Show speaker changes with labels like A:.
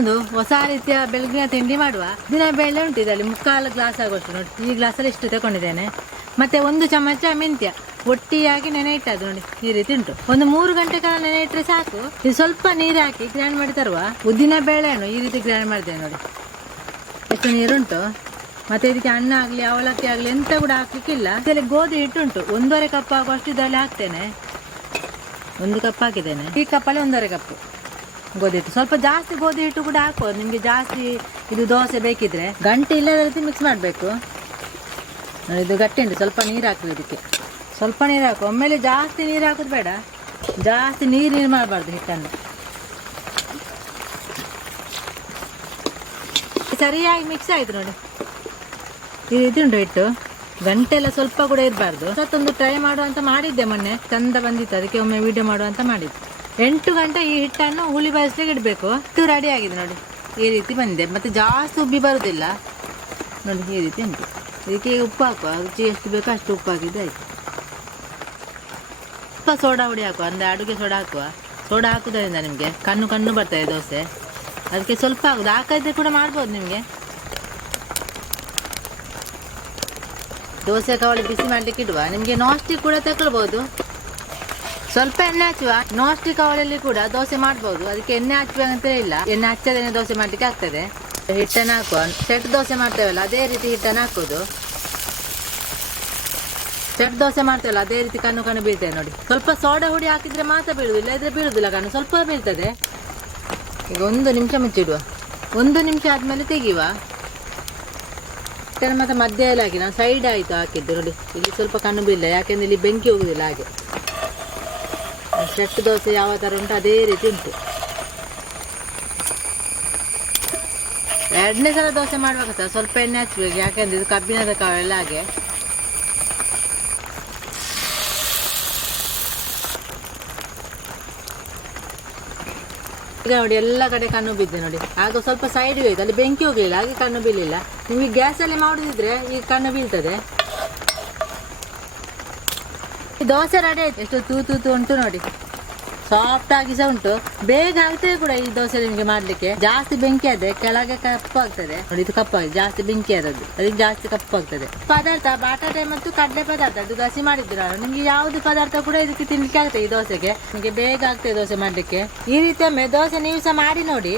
A: ಒಂದು ಹೊಸ ರೀತಿಯ ಬೆಳಗಿನ ತಿಂಡಿ ಮಾಡುವ. ದಿನ ಬೇಳೆ ಉಂಟು ಇದರಲ್ಲಿ, ಮುಕ್ಕಾಲು ಗ್ಲಾಸ್ ಆಗುವಷ್ಟು ನೋಡಿ. ಈ ಗ್ಲಾಸಲ್ಲಿ ಇಷ್ಟು ತಗೊಂಡಿದ್ದೇನೆ ಮತ್ತೆ ಒಂದು ಚಮಚ ಮೆಂತ್ಯ. ಒಟ್ಟಿಯಾಗಿ ನೆನೆ ಇಟ್ಟದ್ದು ನೋಡಿ, ಈ ರೀತಿ ಉಂಟು. ಒಂದು ಮೂರು ಗಂಟೆ ಕಾಲ ನೆನೆ ಇಟ್ಟರೆ ಸಾಕು. ಇದು ಸ್ವಲ್ಪ ನೀರು ಹಾಕಿ ಗ್ರೈಂಡ್ ಮಾಡಿ ತರುವ. ಉದ್ದಿನ ಬೇಳೆಯನ್ನು ಈ ರೀತಿ ಗ್ರೈಂಡ್ ಮಾಡಿದ್ದೇವೆ ನೋಡಿ. ಎಷ್ಟು ನೀರುಂಟು. ಮತ್ತೆ ಇದಕ್ಕೆ ಅನ್ನ ಆಗಲಿ, ಅವಲಕ್ಕಿ ಆಗಲಿ ಎಂತ ಕೂಡ ಹಾಕ್ಲಿಕ್ಕಿಲ್ಲ. ಇದರಲ್ಲಿ ಗೋಧಿ ಹಿಟ್ಟುಂಟು. ಒಂದೂವರೆ ಕಪ್ ಆಗುವಷ್ಟು ಇದರಲ್ಲಿ ಹಾಕ್ತೇನೆ. ಒಂದು ಕಪ್ ಹಾಕಿದ್ದೇನೆ. ಈ ಕಪ್ಪಲ್ಲಿ ಒಂದೂವರೆ ಕಪ್ಪು ಗೋಧಿ ಹಿಟ್ಟು ಸ್ವಲ್ಪ ಜಾಸ್ತಿ ಗೋಧಿ ಹಿಟ್ಟು ಕೂಡ ಹಾಕ್ಬೋದು ನಿಮಗೆ ಜಾಸ್ತಿ ಇದು ದೋಸೆ ಬೇಕಿದ್ರೆ ಗಂಟೆ ಇಲ್ಲದ ರೀತಿ ಮಿಕ್ಸ್ ಮಾಡಬೇಕು. ಇದು ಗಟ್ಟಿ ಉಂಟು. ಸ್ವಲ್ಪ ನೀರು ಹಾಕಿ ಇದಕ್ಕೆ. ಸ್ವಲ್ಪ ನೀರು ಹಾಕು ಒಮ್ಮೆಲೆ ಜಾಸ್ತಿ ನೀರು ಹಾಕೋದು ಬೇಡ. ಜಾಸ್ತಿ ನೀರು ನೀರು ಮಾಡಬಾರ್ದು ಹಿಟ್ಟನ್ನು. ಸರಿಯಾಗಿ ಮಿಕ್ಸ್ ಆಯಿತು ನೋಡಿ. ಇದು ಇದುಂಡು ಹಿಟ್ಟು. ಗಂಟೆ ಎಲ್ಲ ಸ್ವಲ್ಪ ಕೂಡ ಇರಬಾರ್ದು. ಮತ್ತೊಂದು ಟ್ರೈ ಮಾಡುವಂತ ಮಾಡಿದ್ದೆ ಮೊನ್ನೆ. ಚಂದ ಬಂದಿತ್ತು. ಅದಕ್ಕೆ ಒಮ್ಮೆ ವಿಡಿಯೋ ಮಾಡುವಂತ ಮಾಡಿದ್ದು. ಎಂಟು ಗಂಟೆ ಈ ಹಿಟ್ಟನ್ನು ಹುಳಿ ಬಯಸ್ಲಿಕ್ಕೆ ಇಡಬೇಕು. ಹಿಟ್ಟು ರೆಡಿ ಆಗಿದೆ ನೋಡಿ. ಈ ರೀತಿ ಬಂದಿದೆ. ಮತ್ತೆ ಜಾಸ್ತಿ ಉಬ್ಬಿ ಬರುವುದಿಲ್ಲ ನೋಡಿ, ಈ ರೀತಿ ಉಂಟು. ಇದಕ್ಕೆ ಉಪ್ಪು ಹಾಕುವ. ರುಚಿ ಎಷ್ಟು ಬೇಕೋ ಅಷ್ಟು ಉಪ್ಪು ಹಾಕಿದ್ರೆ ಆಯಿತು. ಸ್ವಲ್ಪ ಸೋಡಾ ಹುಡಿ ಹಾಕುವ. ಅಂದರೆ ಅಡುಗೆ ಸೋಡಾ ಹಾಕುವ. ಸೋಡಾ ಹಾಕುವುದರಿಂದ ನಿಮಗೆ ಕಣ್ಣು ಕಣ್ಣು ಬರ್ತದೆ ದೋಸೆ. ಅದಕ್ಕೆ ಸ್ವಲ್ಪ ಆಗುದು ಹಾಕಿದ್ರೆ ಕೂಡ ಮಾಡ್ಬೋದು ನಿಮಗೆ. ದೋಸೆ ಕವಳಿ ಬಿಸಿ ಮಾಡಲಿಕ್ಕೆ ಇಡುವ. ನಿಮಗೆ ನಾಸ್ಟಿಕ್ ಕೂಡ ತಗೊಳ್ಬೋದು ಸ್ವಲ್ಪ ಎಣ್ಣೆ ಹಚ್ಚುವ. ನಾಸ್ಟಿಕ್ ಅವಳಲ್ಲಿ ಕೂಡ ದೋಸೆ ಮಾಡ್ಬೋದು. ಅದಕ್ಕೆ ಎಣ್ಣೆ ಹಚ್ಚುವಂತ ಇಲ್ಲ. ಎಣ್ಣೆ ಹಚ್ಚದೇನೆ ದೋಸೆ ಮಾಡ್ಲಿಕ್ಕೆ ಆಗ್ತದೆ. ಹಿಟ್ಟನ್ನು ಹಾಕುವ. ಸೆಟ್ ದೋಸೆ ಮಾಡ್ತೇವಲ್ಲ, ಅದೇ ರೀತಿ ಹಿಟ್ಟನ್ನು ಹಾಕೋದು ಸೆಟ್ ದೋಸೆ ಮಾಡ್ತೇವಲ್ಲ, ಅದೇ ರೀತಿ ಕಣ್ಣು ಕಣ್ಣು ಬೀಳ್ತೇವೆ ನೋಡಿ. ಸ್ವಲ್ಪ ಸೋಡಾ ಹುಡಿ ಹಾಕಿದ್ರೆ ಮಾತ್ರ ಬೀಳುದಿಲ್ಲ ಇದ್ರೆ ಬೀಳುದಿಲ್ಲ ಕಣ್ಣು. ಸ್ವಲ್ಪ ಬೀಳ್ತದೆ. ಈಗ ಒಂದು ನಿಮಿಷ ಮುಚ್ಚಿಡುವ. ಒಂದು ನಿಮಿಷ ಆದ್ಮೇಲೆ ತೆಗಿಯುವ. ಮತ್ತೆ ಎಲ್ಲ ಹಾಕಿ. ನಾನು ಸೈಡ್ ಆಯಿತು ಹಾಕಿದ್ದು ನೋಡಿ. ಇಲ್ಲಿ ಸ್ವಲ್ಪ ಕಣ್ಣು ಬೀಳಲ್ಲ ಯಾಕೆಂದ್ರೆ ಇಲ್ಲಿ ಬೆಂಕಿ ಹೋಗುದಿಲ್ಲ ಹಾಗೆ. ಸೆಟ್ ದೋಸೆ ಯಾವ ಥರ ಉಂಟು, ಅದೇ ರೀತಿ ಉಂಟು. ಎರಡನೇ ಸಲ ದೋಸೆ ಸಹ ಸ್ವಲ್ಪ ಎಣ್ಣೆ ಹಚ್ಬೇಕು, ಯಾಕೆಂದ್ರೆ ಇದು ಕಬ್ಬಿಣದ ಕಾವೆಲ್ಲ ಹಾಗೆ. ಈಗ ನೋಡಿ ಎಲ್ಲ ಕಡೆ ಕಣ್ಣು ಬಿದ್ದೆ ನೋಡಿ. ಆಗ ಸ್ವಲ್ಪ ಸೈಡ್ ಹೋಯ್ತು, ಅಲ್ಲಿ ಬೆಂಕಿ ಹೋಗಲಿಲ್ಲ, ಹಾಗೆ ಕಣ್ಣು ಬೀಳಿಲ್ಲ. ನಿಮಗೆ ಗ್ಯಾಸಲ್ಲಿ ಮಾಡುದಿದ್ರೆ ಈಗ ಕಣ್ಣು ಬೀಳ್ತದೆ. ದೋಸೆ ರೆಡಿ ಆಯ್ತು. ಎಷ್ಟು ತೂ ತೂ ತೂ ಉಂಟು ನೋಡಿ. ಸಾಫ್ಟ್ ಆಗಿ ಸಹ ಉಂಟು. ಬೇಗ ಆಗ್ತದೆ ಕೂಡ ಈ ದೋಸೆ ನಿಮಗೆ ಮಾಡ್ಲಿಕ್ಕೆ. ಜಾಸ್ತಿ ಬೆಂಕಿ ಆದ್ರೆ ಕೆಳಗೆ ಕಪ್ಪು ಆಗ್ತದೆ. ನೋಡಿ, ಇದು ಕಪ್ಪು ಆಗಿದೆ. ಜಾಸ್ತಿ ಬೆಂಕಿ ಆದದ್ದು. ಅದಕ್ಕೆ ಜಾಸ್ತಿ ಕಪ್ಪು ಆಗ್ತದೆ. ಪದಾರ್ಥ, ಬಾಟಾಟೆ ಮತ್ತು ಕಡಲೆ ಪದಾರ್ಥ ಅದು ಗಸಿ ಮಾಡಿದ್ರು ನಾನು. ನಿಮ್ಗೆ ಯಾವ್ದು ಪದಾರ್ಥ ಕೂಡ ಇದಕ್ಕೆ ತಿನ್ಲಿಕ್ಕೆ ಆಗ್ತದೆ ಈ ದೋಸೆಗೆ. ನಿಮಗೆ ಬೇಗ ಆಗ್ತದೆ ದೋಸೆ ಮಾಡ್ಲಿಕ್ಕೆ. ಈ ರೀತಿ ಒಮ್ಮೆ ದೋಸೆ ನೀವು ಸಹ ಮಾಡಿ ನೋಡಿ.